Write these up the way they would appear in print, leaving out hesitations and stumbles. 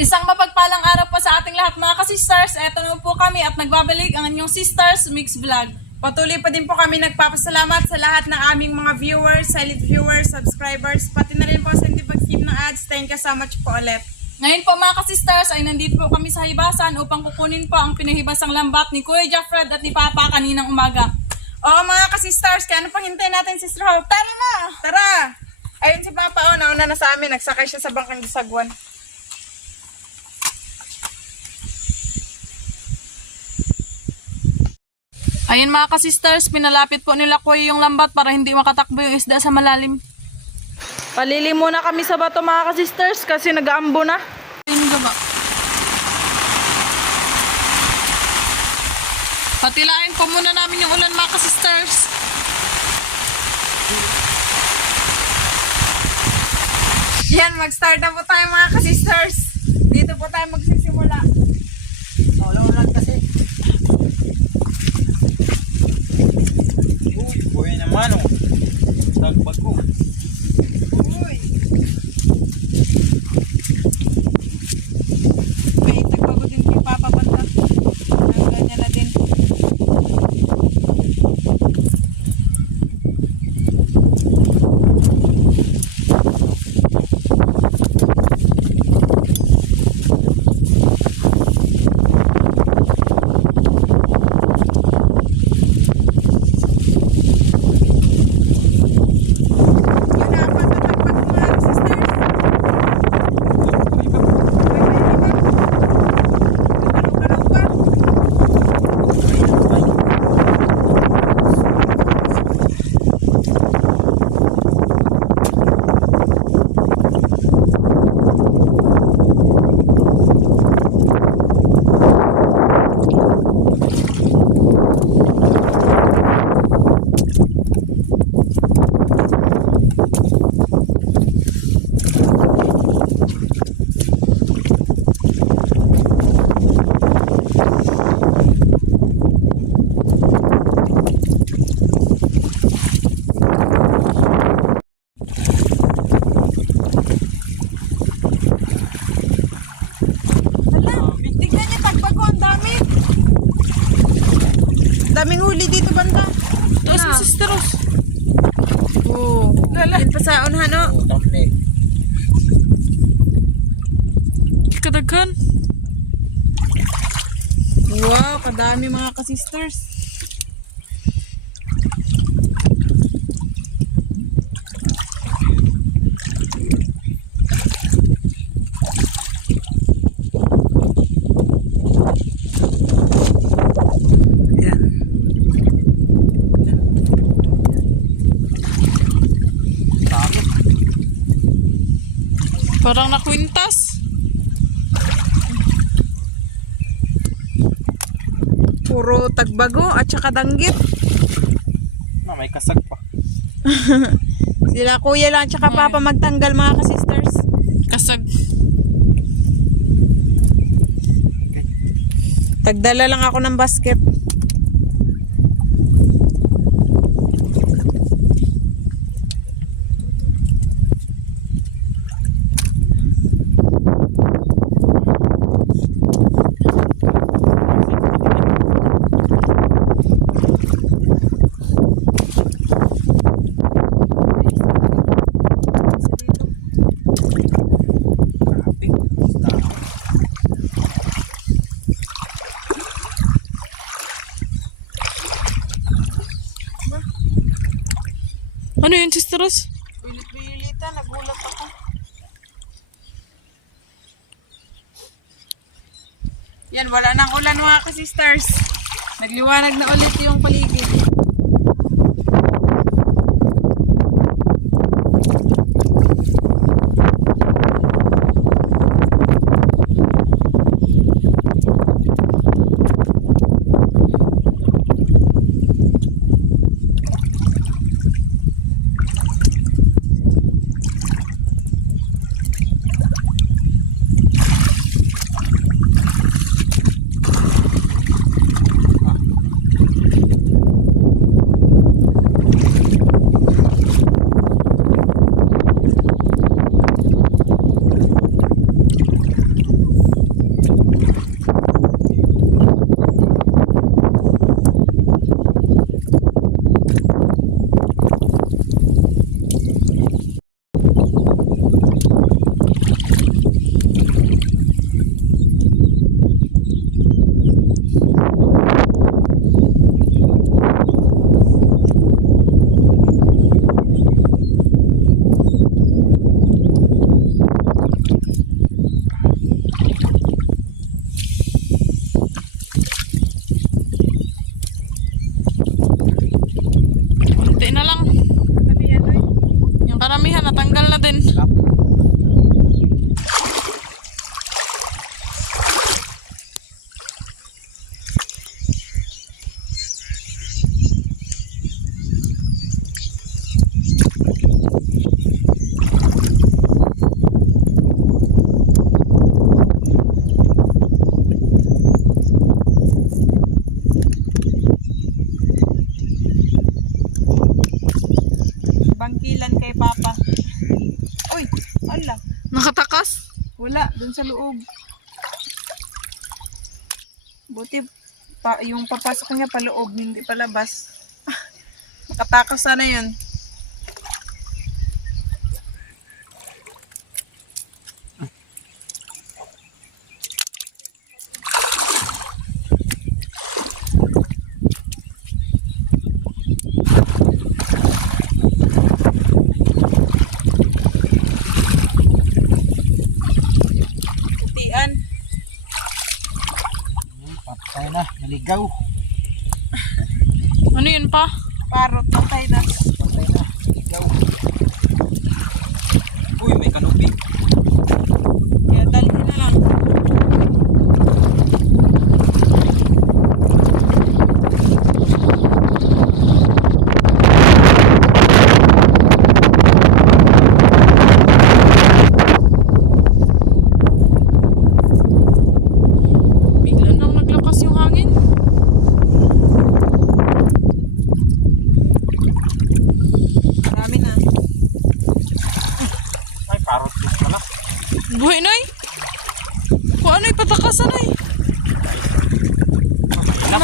Isang mapagpalang araw po sa ating lahat mga ka-sisters. Eto naman po kami at nagbabalik ang inyong Sisters Mix Vlog. Patuloy pa din po kami nagpapasalamat sa lahat ng aming mga viewers, silent viewers, subscribers, pati na rin po sa hindi pag-skip ng ads. Thank you so much po ulit. Ngayon po mga ka-sisters ay nandito po kami sa hibasan upang kukunin po ang pinahibasang lambat ni Kuya Jeffred at ni Papa kaninang umaga. Oo mga ka-sisters, kaya ano pang hintayin natin, Sister Hope? Tara na! Tara! Ayun si Papa, nauna na sa amin, nagsakay siya sa bangkang Gisagwan. Ayun mga ka-sisters, pinalapit po nila Kuya yung lambat para hindi makatakbo yung isda sa malalim. Palili muna kami sa bato mga ka-sisters kasi nag-aambo na. Ayun ba? Patilain po muna namin yung ulan mga ka-sisters. Yan, mag-start na po tayo mga ka-sisters. Dito po tayo magsisimula. Ulan kasi. Uy naman oh. Nagbag ko. Uy. May tagbago din kay Papa Banda. Nanggal niya na din. Daming huli dito banda. Ito si Sister Rose. Oh, lala. Yan pa sa unahan, no? Oh, thumbnail. Kadaghan. Wow, kadami mga ka-sisters. Parang nakwintas. Puro tagbago at saka danggit. May kasag pa. Sila Kuya lang at saka Papa magtanggal mga ka-sisters. Kasag. Tagdala lang ako ng basket. Ano yun, Sister Rose? Pilit-pilita, nagulat ako. Yan, wala nang ulan mga ka-sisters. Nagliwanag na ulit yung paligid. Wala, dun sa loob. Buti yung papasok niya paloob, hindi palabas. Makatakas sana yun. Putian. Patay na, naligaw. Ano yun pa? Parot, patay na. Patay na, naligaw. Uy, may kanupi. Kaya dalhin na lang. Bigla nang naglakas yung hangin. Marami na. Ay, parot yun pala. Buhay na eh. Kung ano patakasan ay. Na.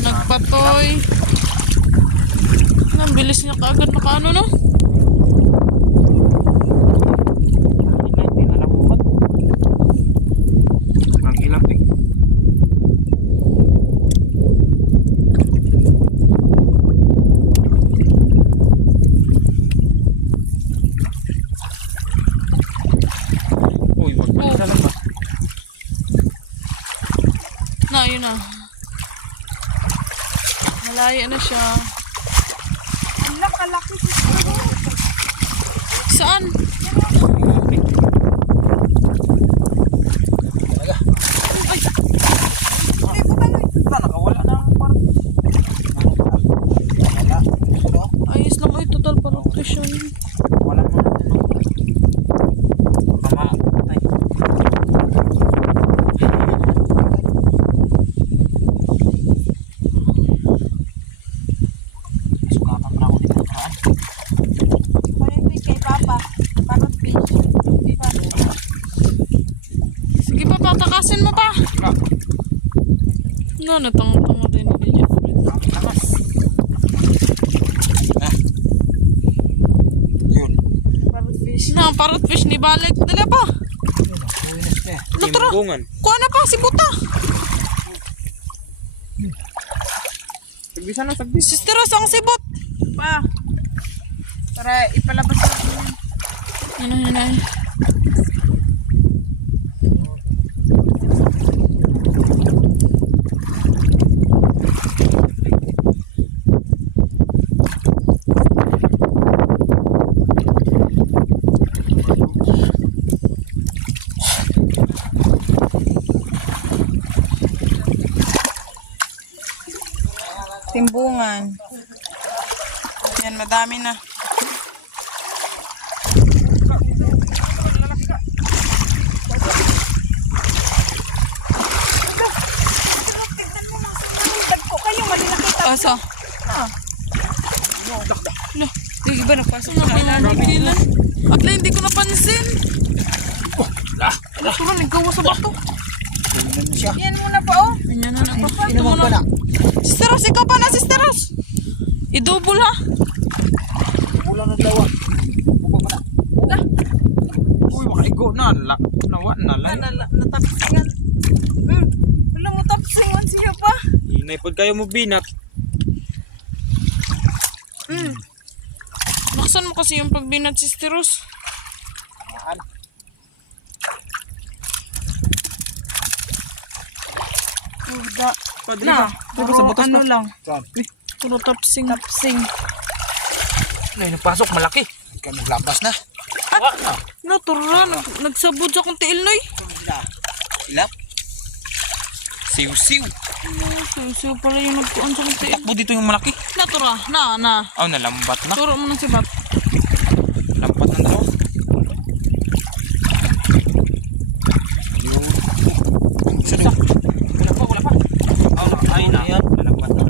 Nagpatoy. Ang bilis niya kaagad nakaano no? Hindi na lang umat. Ang ilap eh. Uy, wag mo na lang ba? Na, yun na. Malaya na siya. Ang nakalaki siya. Saan? Talaga. Ay, Wala, nakawala na ang parot. Wala. Ito, ayos lang ay total parang siya. wala mo na ito. Baka mamatay. Sukatan na ako dito. Parang kay Papa. Parang fish. Sige pa, patakasin mo pa. No, natang-tama din ni Jeffrey. Takas. Yun. Parrot fish. Na, parrot fish ni Balik. Dala pa. Natara. Kuha na pa, si Buta. Sagbisa na, sagbisa. Sister Rose, ang sibot. Pa. Para ipalabas natin. Ano. Timbungan. Yan, madami na. Asa? Lo, hindi ba napasok na kailangan? At na hindi ko napansin. Ano ko na, naggawa sa bato. Tingnan mo siya. Yan muna pa oh. Ganyan na na pa. Ito Inuman ko muna. na. Sister Rose, ikaw pa na, Sister Rose. I-double ha. Ulang ng dawa. Bumaba na. Uy, makaigo na. Nawa na lang. Natapsingan. Wala mo tapsingan siya pa. Inay, pag kayo mo binat. Naksan mo kasi yung pagbinat, Sister Rose. Saan? Padre Na, ba? puro Sa batas ano ba? lang. Saan? Puro tapsing. Tapsing. Ay, nagpasok, malaki. Kaya naglabas na. Wala na. Natural. Nagsabod sa kong tiil, Noy. Sila? Siw-siw. Suso pala yung nagkuhan sa kong tiil. Takbo dito yung malaki. Natura. Na. Oh, nalambat na. Turo mo na si Bat. Lampat ng dalawa. Isa na. Wala pa. Oh, nakakain na. Nalambat na.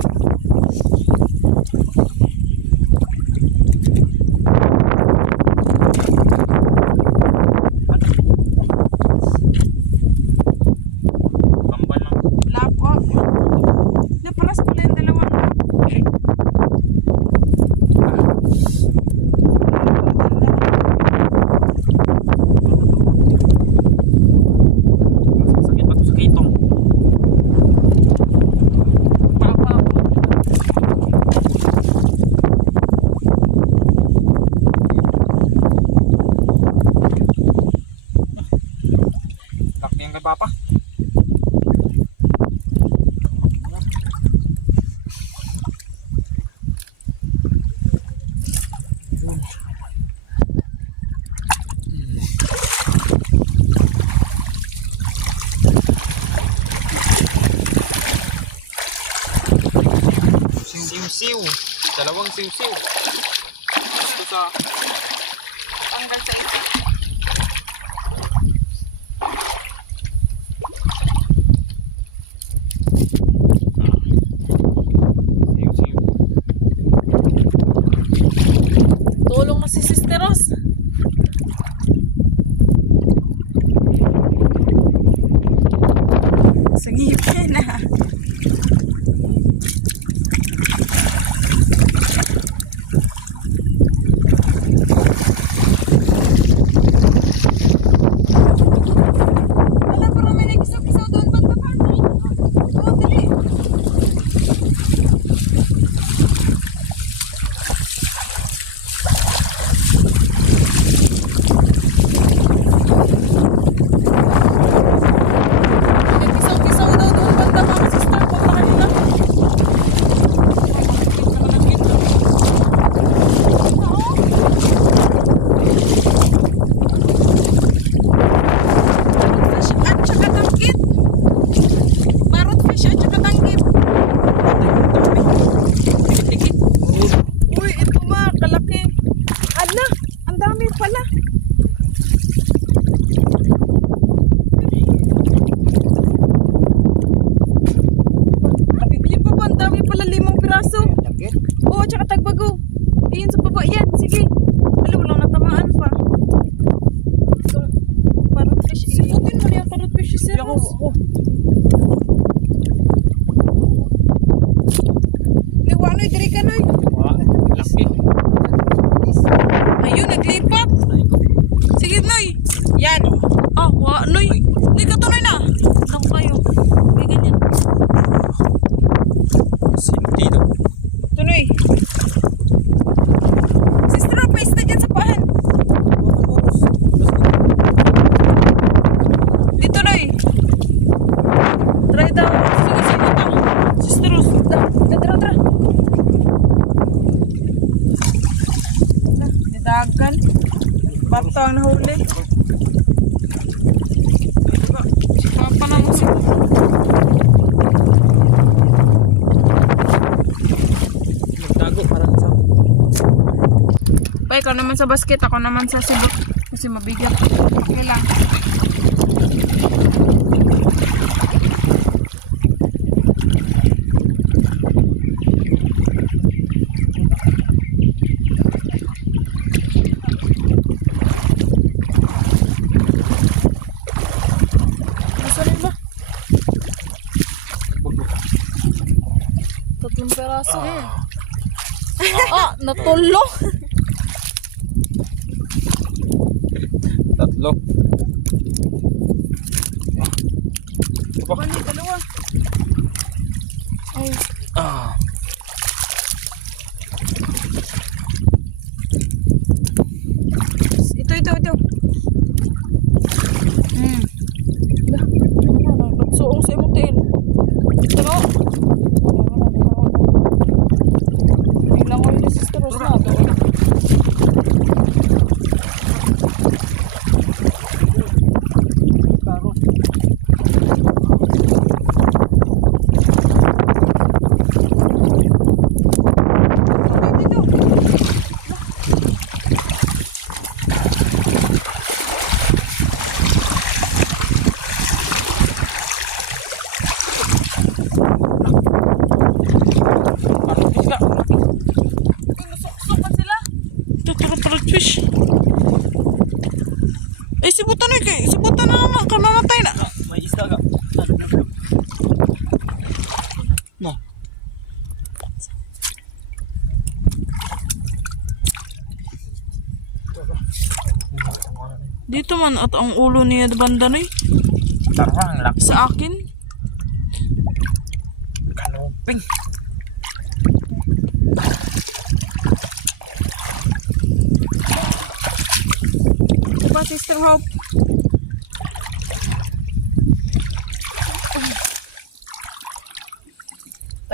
Papa. Siw-siw. Dalawang siw-siw. Ito sa Tanggal sa isa. siw-siw. Tulong na si Sister Rose. Sa ngipin na. Wala pa naman nagkisaw-kisaw doon banda pa. Doon, dali. Nagkisaw-kisaw daw doon banda pa kasi Sister. Punta ka nila. At saka tangkit. Parrot fish at saka tangkit. Dikit-dikit. Uy, ito ma, kalaki. Ala, ang dami pala. Yun pa ba, ang dami pala, 5 piraso. Dikit. Oo, tsaka tagbago. Iyon sa baba, yan, sige. Ala, walang natamaan pa. So, parrot fish. Sibutin mo na yung parrot fish, sir. Ako. Liwanoy, diri ka, Noy. Wah, laki. Ayun, naglipat. Sige, Noy. Yan. Ah, Noy. Noy, katuloy na. Lang kayo. Hindi ganyan. Sentido. Tuloy. Sister, paste na dyan sa pahan. Dito, Noy. Try daw. Sige, sige ta. Sister, tara. Dagan. Pato ang nahuli. Si Papa na mo siguro. Magtago para sa akin. Pa, ikaw naman sa basket, ako naman sa sibot. Kasi mabigat. Okay lang. Nasaan ba? 3 peraso. Natulo. Tatlo. Bani, dalawa. Ay, Ah. ito. Nagsuong sa imong tail. Pero, may langoy na Sister Rose na ito. Nasuksukan sila. Parrot fish. Eh, sibutan na kay. Sibutan na naman. Kamamatay na. May isda ka. No. Dito man at ang ulo niya banda na Tarang laki. sa akin. Kanuping. Diba, Sister Hope?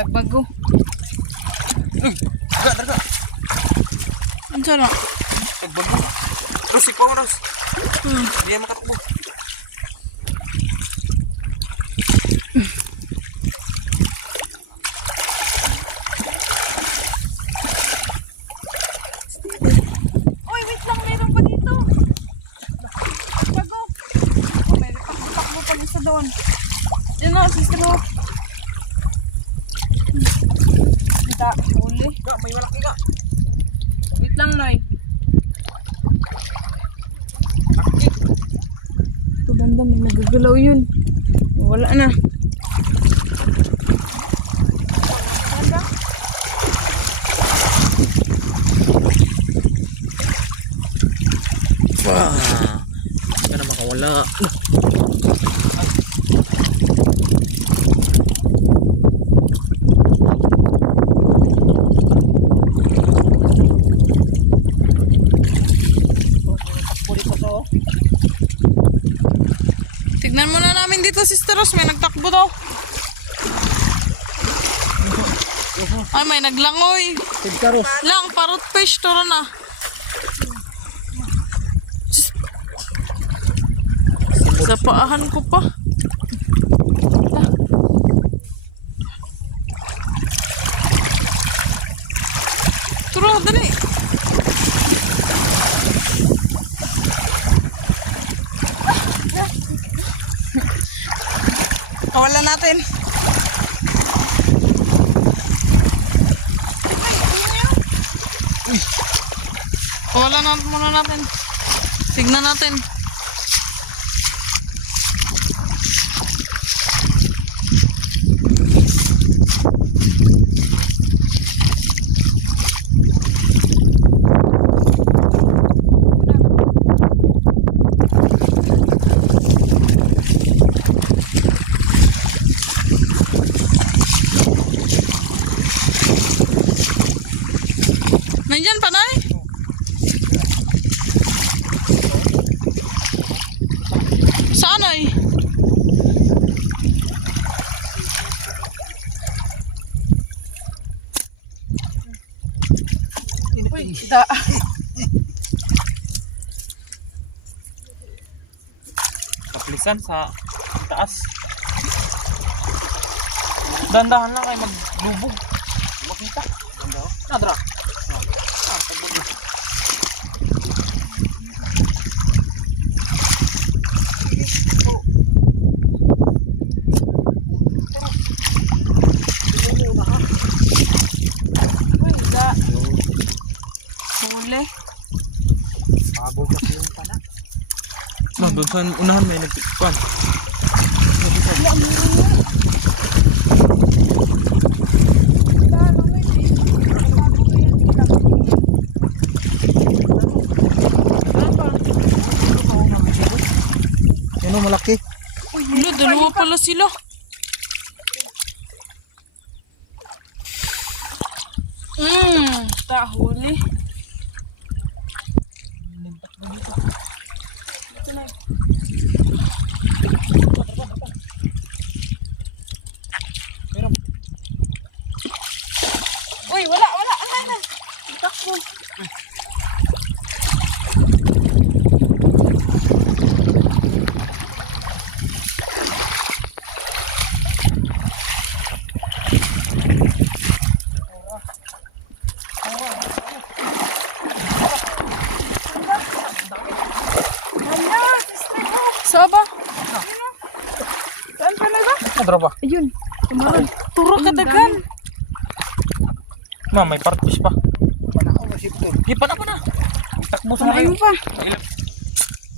Tagbago. Daga. Ang sarap. Tagbago. Ros, ipaw, Ros. Hindi yan makatakbo. Uy, wait lang, meron pa dito. Tagbago. Oh, may takbo pa isa doon. Yan na, sister mo. Kita, huli. Ga, may malaki ka. Wait lang, Noy. Ito banda, may nagagalaw yun. Wala na. Banda? Hindi na makawala. Tignan muna namin dito, Sister Rose. May nagtakbo daw. Ay, may naglangoy. Tigkaros. Lang, parrot fish. Turo na. Sa paahan ko pa. Turo, dali. Kawalan natin. Kawalan natin muna natin. Tignan natin. Nandyan pa, Nay? Saan, Nay? Uy, da. Kaplisan sa taas. Dandahan lang kayo maglubog. Makita. Nadra. Uy, da. Huli. Pabol kasi yung pana. No, doon sa unahan may nagtikpan. Ano malaki? Uy, wala, dalawa pala sila. Huli. Uy, wala. Ano? Takbo. Saba? Saan pa na ba? Nadra ba? Ayun. Tumaran. Turo katagan. Ma, may partfish pa. Di pa na. Takbo sa Ayun kayo. pa.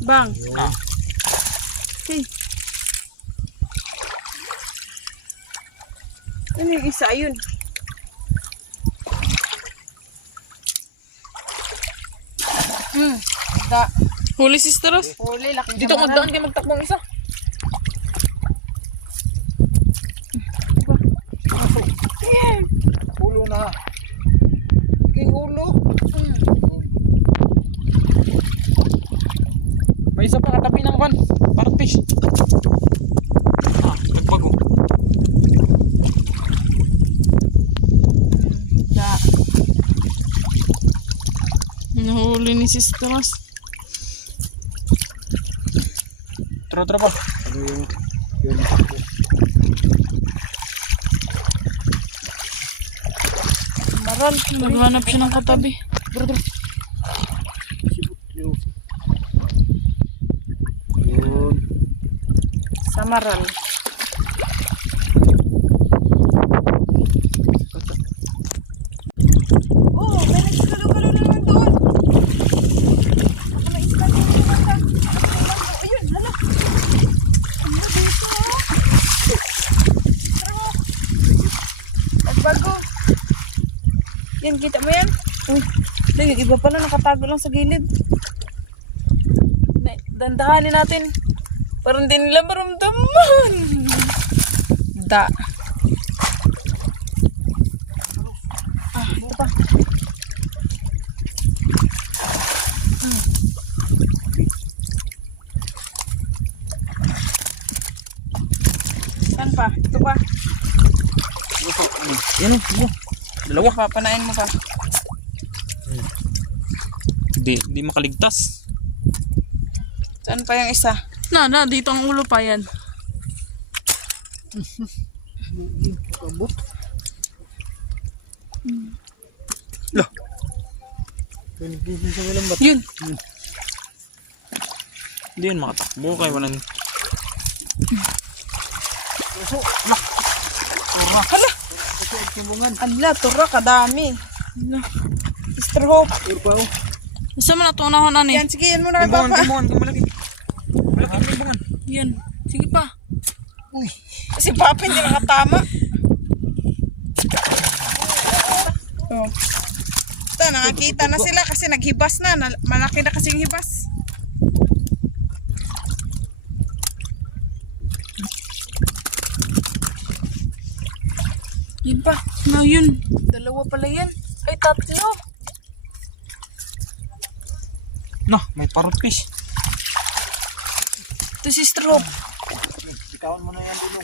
Bang. Ah. Okay. Ano yung isa? Ayun. Da. Huli, Sister Rose. Huli, laki. Dito magdaan kayo magtakbo ang isa. Ulo na. King ulo. May isa pa katabi ng van. Partfish. Nagbago. ni sisters. Tara pa. Yun. Maral, naghanap siya ng katabi. Yun. Yun. Sa maral. Oh, may nagkalo-kalo na naman doon. Baka may isla na naman ka. Ayun, hala. Ano dito ah? Tara mo. Nagbago. Yan, kita mo yan? Uy, yung iba pala nakatago lang sa gilid. Dandahanin natin. Parang hindi nila maramdaman. Da. Ah, ito pa. Saan pa? Ito pa. Yan o. Dalawa. Papanain mo pa. Di makaligtas. Saan pa yung isa? Na, dito ang ulo pa yan. Kabot. Loh. Yun. Hindi yan makatakbo kay wanan. Hala. Ala, tura, kadami. Mr. Hope. Gusto mo na ito unahon ani? Yan, sige, yan muna kay Papa. Timbangan, malaki. Malaki ang timbangan. Yan, sige pa. Uy. Si Papa hindi nakatama. Oh. Ito, nakakita na sila kasi naghibas na. Malaki na kasing hibas. Yun pa. No, yun. Dalawa pala yan. Ay, tatlo. No, may parrot fish. Ito si Strobe. Ikawan mo na yan dulu.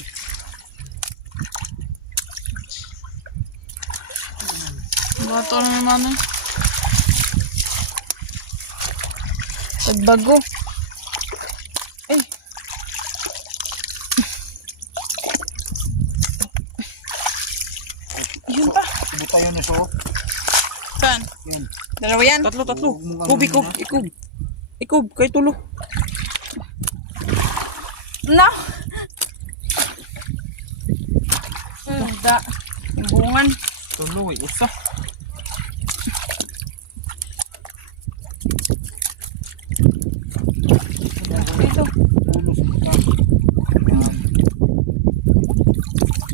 Bato na naman. Pagbago. Ay. Yun pa. Buta yun na so. Saan? Yan. Dalawa yan? Tatlo. Ikob, kay tulo. No! Da. Yung bungan. Tulo, isa. Dito.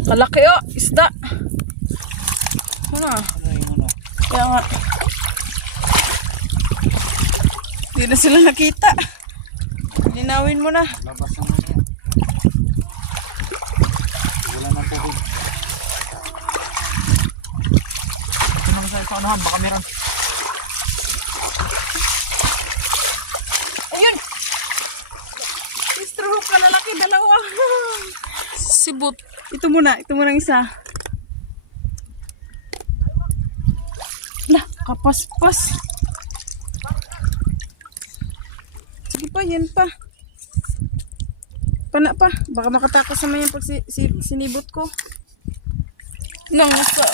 Kalaki o, isda. Ano? Kaya nga. Hindi na sila nakita. Linawin mo na. Labas naman yan. Wala nang tubig. Ano sa ito anahan? Baka meron. Ayun! Mr. Hook, kalalaki, dalawa. Sibot. Ito muna ang isa. Lah, kapaspas. Sige pa, yan pa. Pana pa. Baka makatakas naman yan pag sinibot ko. Nangasa.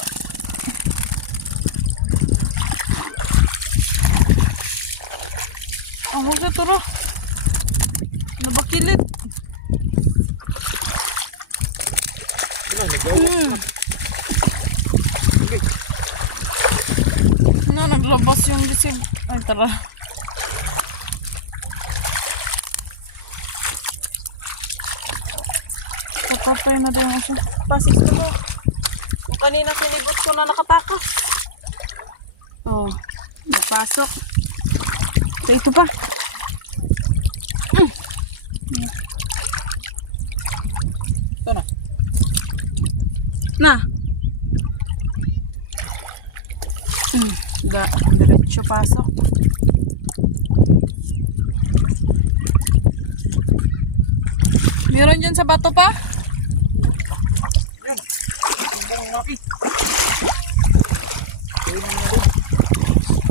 Ang husa turo. Nabakilid. Naglabas yung bisig. Ay, tara. Patay na din ako. Pasis ko mo. Yung kanina sinibot ko na nakatakas. Oh, napasok. So, ito pa. Ito na. Na. Diretso pasok. Meron dyan sa bato pa? Yan. Ang laki.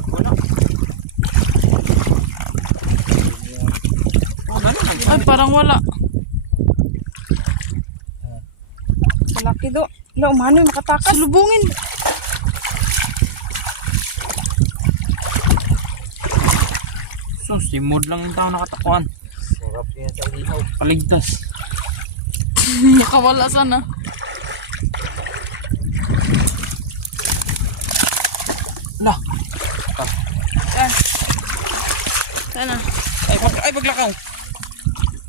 Wala. parang wala. Malaki do. Wala, umano yung makatakas. Salubungin. So, simod lang yung tao nakatakuan. Sarap niya sa ihaw. Paligtas. Nakawala sana. Lah. Ah. Sana. Ay, paglakaw.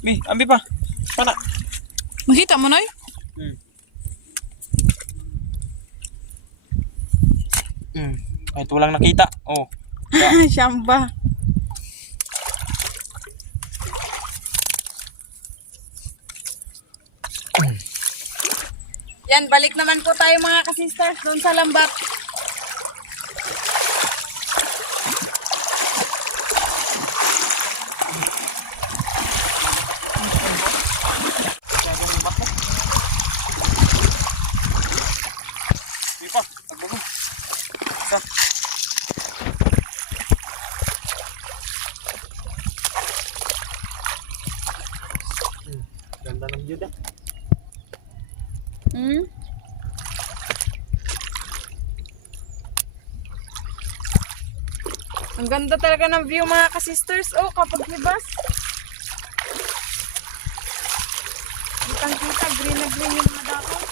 Mi, ambi pa. Pana. Makita mo, Noy? Kahit walang nakita. Oh. Siyamba. Yan, balik naman po tayo mga kasisters doon sa lambat. Di pa, pagbago. Isa. Ganda ng view dah. Hmm? Ang ganda talaga ng view mga kasisters. Oh, kapag libas. Kitang-kita, green na green yung mga dahon.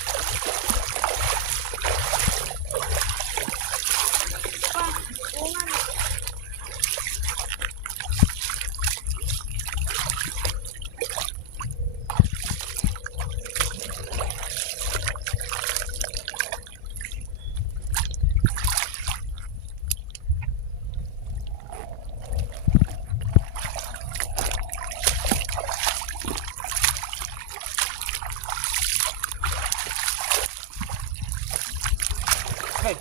Pa, oo nga. Okay.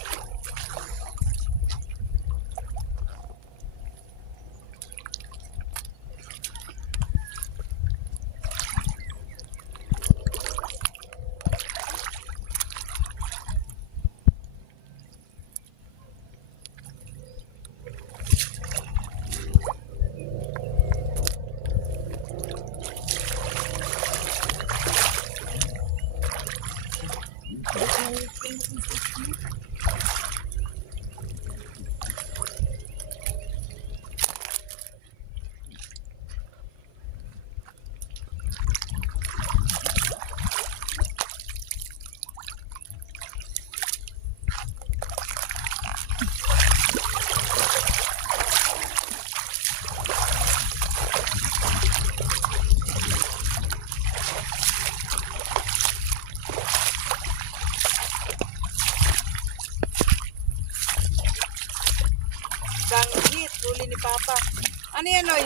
Danggit, huli ni Papa. Ano yan, Noy?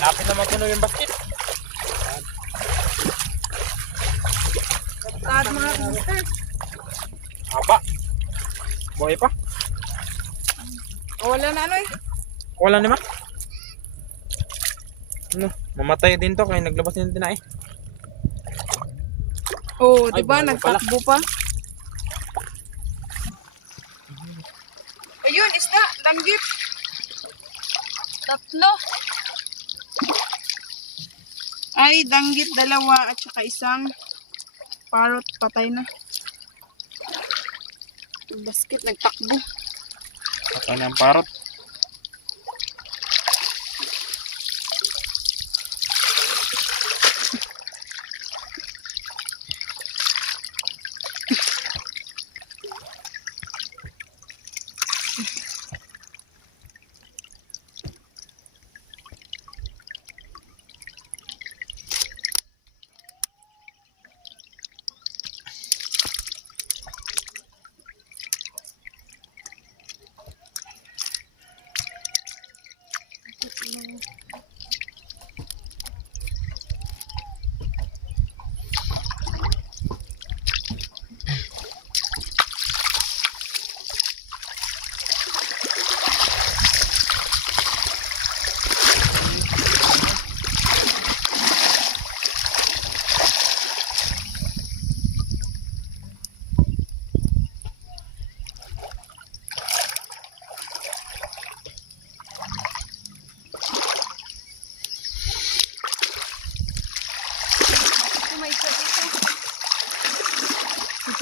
Lapit na magpuno yung basket. Kapatad mga kasisters. Aba. Buhay pa. O, wala na, Noy. Wala naman. Ano? Mamatay din to kaya naglabas din tinae. Oh, Ay, diba? buhay pa pala. Nagtakbo pa. Ayun, isda. Danggit. Tatlo. Ay, danggit dalawa at saka isang parrot patay na. Yung basket nagtakbo. Patay na ang parot.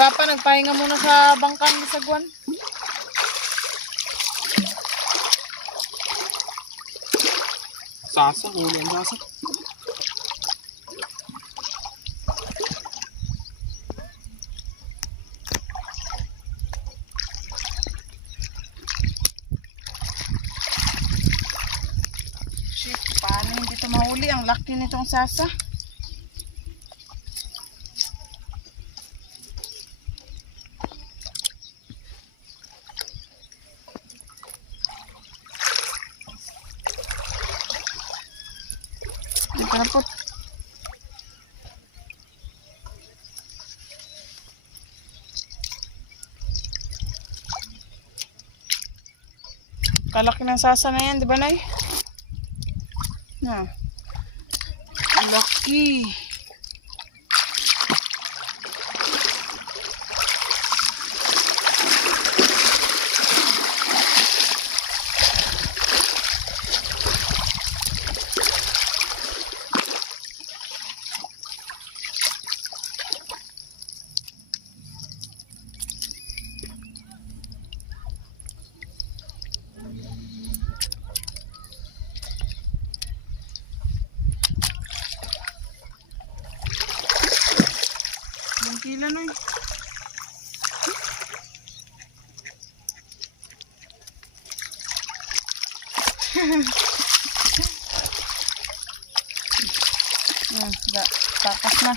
Papa, nagpahinga muna sa bangkang bisagwan. Sasa, huli ang sasa. Shit, paano hindi ito mahuli? Ang laki nitong sasa. Dito na po. Kalaki ng sasa na yan, di ba, Nay? Na. Ang laki. Ilang kilo, Nay? Takas na.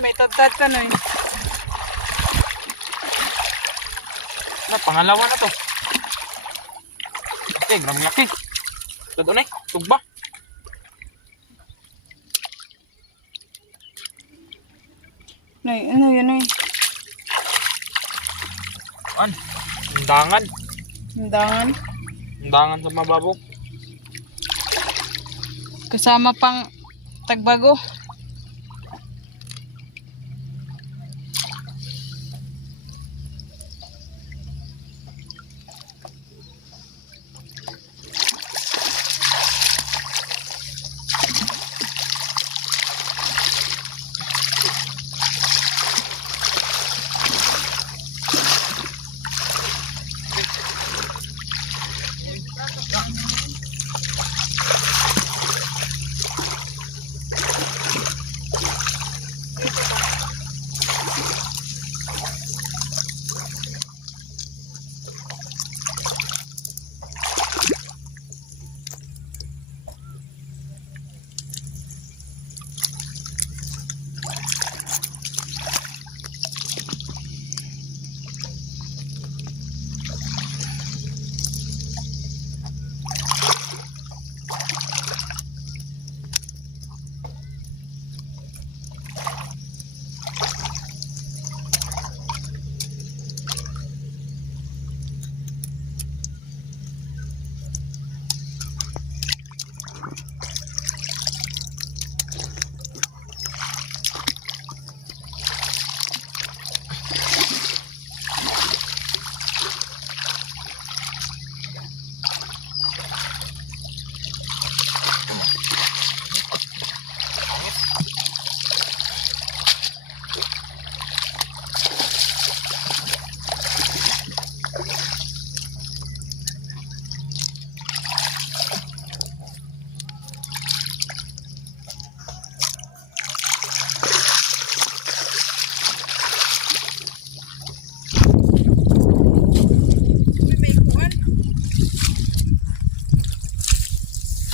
May tatad ka, Nay. Pangalawa na to. Okay, maraming laki. Ito doon tugba. Nay, ano yun, Nay? Undangan. Undangan. Undangan sa mababaw. Kasama pang tagbago.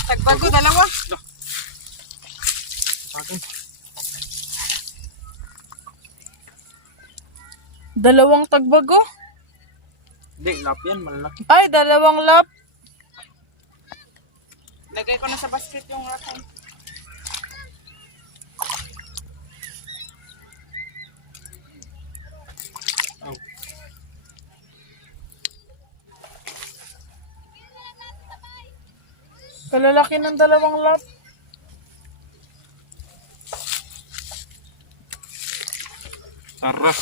Tagbago, dalawa. Akin. Dalawang tagbago? Hindi, lap yan. Malalaki. Ay, dalawang lap. Lagay ko na sa basket yung ratay. Oh. Kalalaki ng dalawang lap. Tara.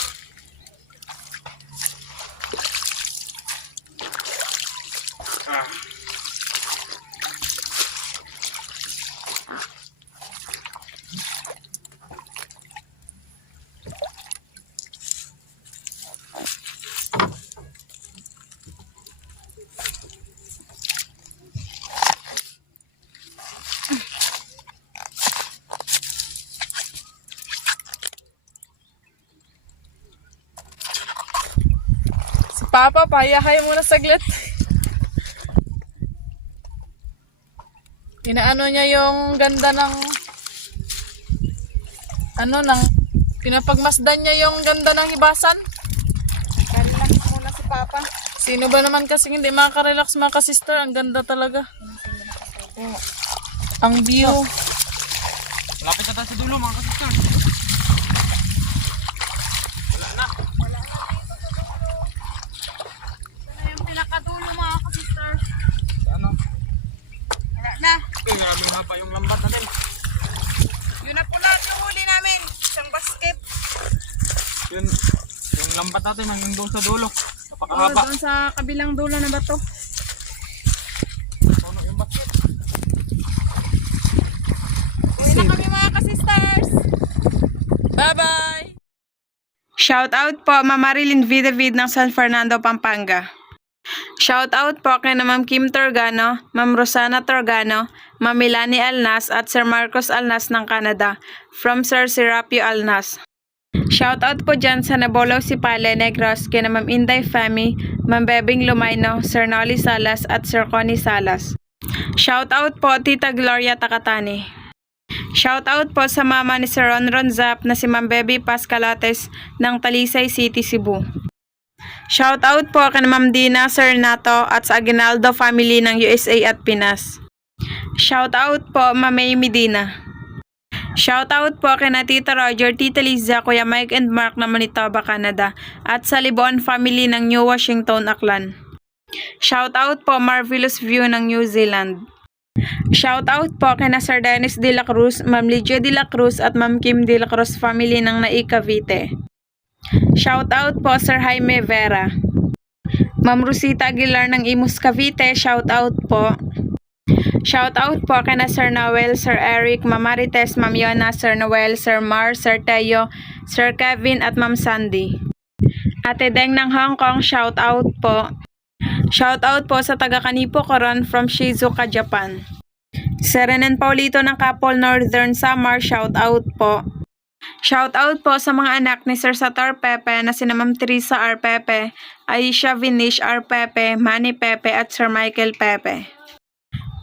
Papa, payahay muna saglit. Inaano niya yung ganda ng pinapagmasdan niya yung ganda ng hibasan. Relax muna si Papa. Sino ba naman kasi hindi makaka-relax mga ka-sister? Ang ganda talaga. Ang view. Lapit na tayo sa dulo mga kasister. Wala na. Ito yung pinakadulo mga ka-sister. Ano? Wala na. Grabe nga pa yung lambat natin. Yun na po lang yung huli namin. Isang basket. Yun, yung lambat natin hanggang doon sa dulo. Oh, Napakahaba. doon sa kabilang dulo na bato. Puno yung basket. Uwi na kami mga ka-sisters. Bye-bye! Shout out po Ma'am Marilyn Vidavid ng San Fernando, Pampanga. Shout out po kay na Ma'am Kim Torgano, Ma'am Rosana Torgano, Ma'am Melanie Alnas at Sir Marcos Alnas ng Canada from Sir Serapio Alnas. Shout out po dyan sa Nabolaw Sipale, Negros kay na Ma'am Inday Femi, Ma'am Bebing Lumayno, Sir Nolly Salas at Sir Connie Salas. Shout out po Tita Gloria Takatani. Shout out po sa mama ni Sir Ron Zap na si Ma'am Baby Pascalates ng Talisay City, Cebu. Shout out po kay Ma'am Dina Sir Nato at sa Aguinaldo family ng USA at Pinas. Shout out po Ma'am May Medina. Shout out po kay na Tita Roger, Tita Liza, Kuya Mike and Mark na Manitoba, Canada at sa Libon family ng New Washington, Aklan. Shout out po Marvelous View ng New Zealand. Shout out po kay na Sir Dennis De La Cruz, Ma'am Lydia De La Cruz at Ma'am Kim De La Cruz family ng Nai Cavite. Shout out po Sir Jaime Vera. Ma'am Rosita Aguilar ng Imus Cavite, shout out po. Shout out po kay na Sir Noel, Sir Eric, Ma'am Marites, Ma'am Yona, Sir Noel, Sir Mar, Sir Teo, Sir Kevin at Ma'am Sandy. Ate Deng ng Hong Kong, shout out po. Shout out po sa taga Kanipo Coron from Shizuoka, Japan. Serenen Paulito ng Kapol Northern Samar, shout out po. Shout out po sa mga anak ni Sir Sator Pepe na sina Ma'am Teresa R. Pepe, Aisha Vinish R. Pepe, Manny Pepe at Sir Michael Pepe.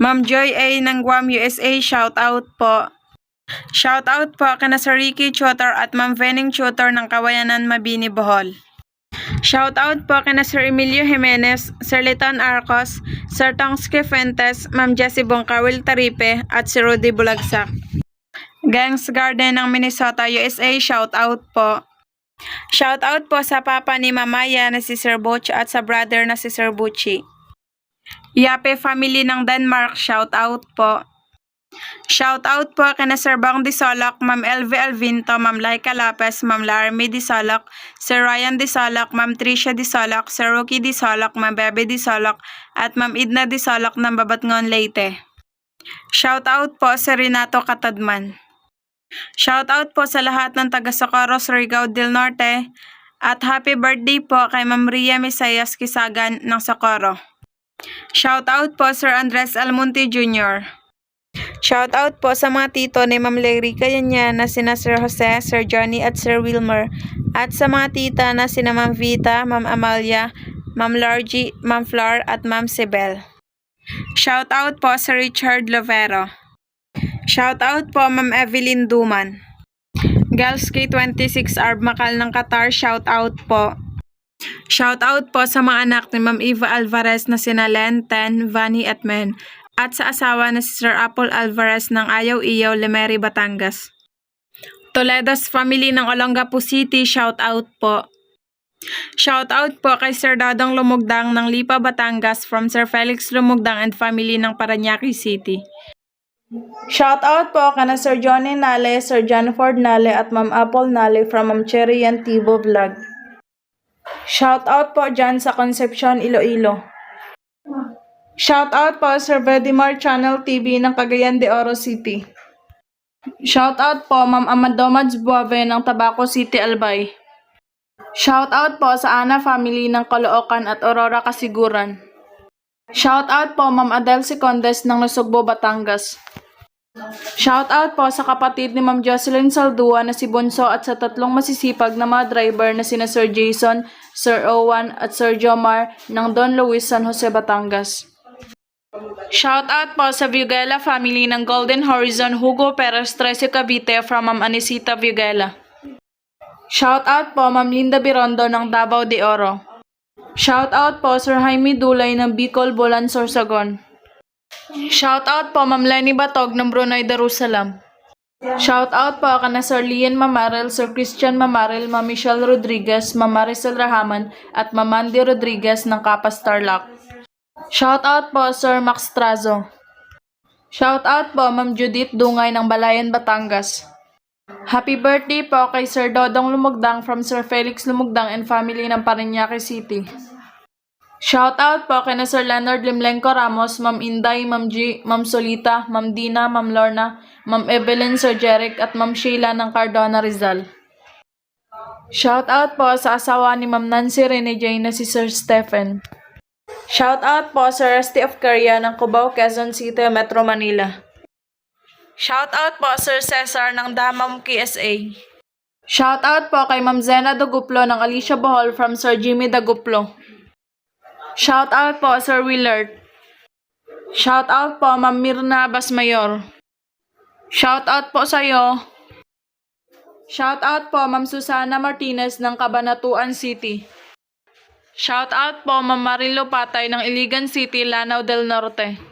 Ma'am Joy A. ng Guam, USA, shout out po. Shout out po kay na Sir Ricky Chotor at Ma'am Vening Chotor ng Kawayanan, Mabini, Bohol. Shout out po kay na Sir Emilio Jimenez, Sir Liton Arcos, Sir Tongski Fuentes, Ma'am Jessie Bongkawil Taripe at si Rudy Bulagsak. Gangs Garden ng Minnesota, USA, shout out po. Shout out po sa papa ni Mamaya na si Sir Butch at sa brother na si Sir Butchie. Yape family ng Denmark, shout out po. Shout out po kay na Sir Bang Disolak, Ma'am LV Alvinto, Ma'am Laika Lapes, Ma'am Larmy Disolak, Sir Ryan Disolak, Ma'am Tricia Disolak, Sir Rookie Disolak, Ma'am Bebe Disolak, at Ma'am Idna Disolak ng Babatngon, Leyte. Shout out po sa Renato Katadman. Shout out po sa lahat ng taga Socorro, Surigao del Norte, at happy birthday po kay Ma'am Ria Mesayas Kisagan ng Socorro. Shout out po Sir Andres Almonte Jr. Shout out po sa mga tito ni Ma'am Lerica Yanya na sina Sir Jose, Sir Johnny at Sir Wilmer, at sa mga tita na sina Ma'am Vita, Ma'am Amalia, Ma'am Largie, Ma'am Flor at Ma'am Sibel. Shout out po sa Richard Lovero. Shout out po Ma'am Evelyn Duman. Girls K26 Arb Makal ng Qatar, shout out po. Shout out po sa mga anak ni Ma'am Eva Alvarez na sina Len, Ten, Vanny at Men, at sa asawa na si Sir Apple Alvarez ng Ayaw-Iyaw, Lemery, Batangas. Toledo's family ng Olongapo City, shout out po. Shout out po kay Sir Dadong Lumugdang ng Lipa, Batangas from Sir Felix Lumugdang and family ng Parañaque City. Shout out po kay na Sir Johnny Nale, Sir John Ford Nale at Ma'am Apple Nale from Ma'am Cherry and Tibo Vlog. Shout out po dyan sa Concepcion, Iloilo. Shout out po Sir Vedimar Channel TV ng Cagayan de Oro City. Shout out po Ma'am Amadomads Buave ng Tabaco City, Albay. Shout out po sa Ana family ng Caloocan at Aurora, Kasiguran. Shout out po Ma'am Adel Sicondes ng Nasugbo, Batangas. Shoutout po sa kapatid ni Ma'am Jocelyn Saldua na si Bonso at sa tatlong masisipag na mga driver na sina Sir Jason, Sir Owan at Sir Jomar ng Don Luis San Jose, Batangas. Shoutout po sa Viugela family ng Golden Horizon, Hugo Perez, 13 Cavite from Ma'am Anisita Viugela. Shoutout po Ma'am Linda Birondo ng Davao de Oro. Shoutout po Sir Jaime Dulay ng Bicol, Bolan, Sorsogon. Shoutout po Ma'am Lenny Batog ng Brunei Darussalam. Shoutout po kana Sir Lian Mamarel, Sir Christian Mamarel, Ma'am Michelle Rodriguez, Ma'am Maricel Rahaman at Ma'am Mandy Rodriguez ng Kapas Tarlac. Shoutout po Sir Max Trazo. Shoutout po Ma'am Judith Dungay ng Balayan, Batangas. Happy birthday po kay Sir Dodong Lumugdang from Sir Felix Lumugdang and family ng Parañaque City. Shoutout po kay Sir Leonard Limlenco Ramos, Ma'am Inday, Ma'am G, Ma'am Solita, Ma'am Dina, Ma'am Lorna, Ma'am Evelyn, Sir Jeric at Ma'am Sheila ng Cardona, Rizal. Shoutout po sa asawa ni Ma'am Nancy Rene Jane na si Sir Stephen. Shoutout po sa Rusty of Caria ng Cubao, Quezon City, Metro Manila. Shoutout po Sir Cesar ng Damam, KSA. Shoutout po kay Ma'am Zena Daguplo ng Alicia Bohol from Sir Jimmy Daguplo. Shoutout po Sir Willard. Shoutout po Ma'am Mirna Basmayor. Shoutout po sa iyo. Shoutout po Ma'am Susana Martinez ng Cabanatuan City. Shoutout po Ma'am Marilo Patay ng Iligan City, Lanao del Norte.